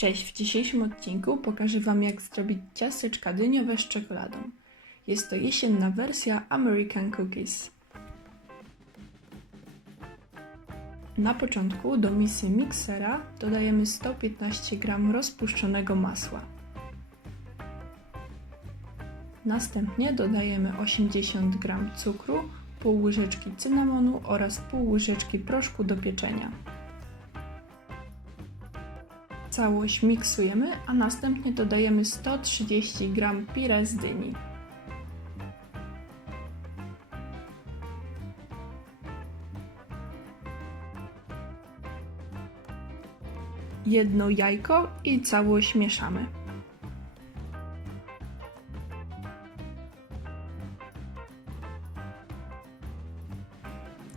Cześć, w dzisiejszym odcinku pokażę Wam jak zrobić ciasteczka dyniowe z czekoladą. Jest to jesienna wersja American Cookies. Na początku do misy miksera dodajemy 115 g rozpuszczonego masła. Następnie dodajemy 80 g cukru, pół łyżeczki cynamonu oraz pół łyżeczki proszku do pieczenia. Całość miksujemy, a następnie dodajemy 130 g pire z dyni. Jedno jajko i całość mieszamy.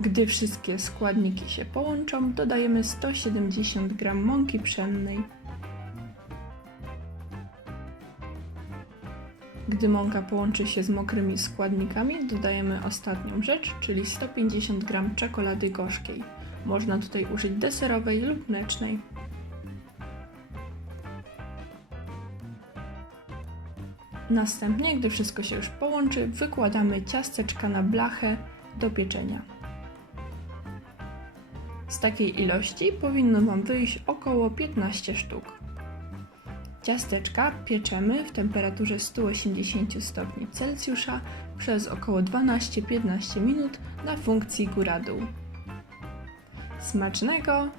Gdy wszystkie składniki się połączą, dodajemy 170 g mąki pszennej. Gdy mąka połączy się z mokrymi składnikami, dodajemy ostatnią rzecz, czyli 150 g czekolady gorzkiej. Można tutaj użyć deserowej lub mlecznej. Następnie, gdy wszystko się już połączy, wykładamy ciasteczka na blachę do pieczenia. Z takiej ilości powinno Wam wyjść około 15 sztuk. Ciasteczka pieczemy w temperaturze 180 stopni Celsjusza przez około 12-15 minut na funkcji góra-dół. Smacznego!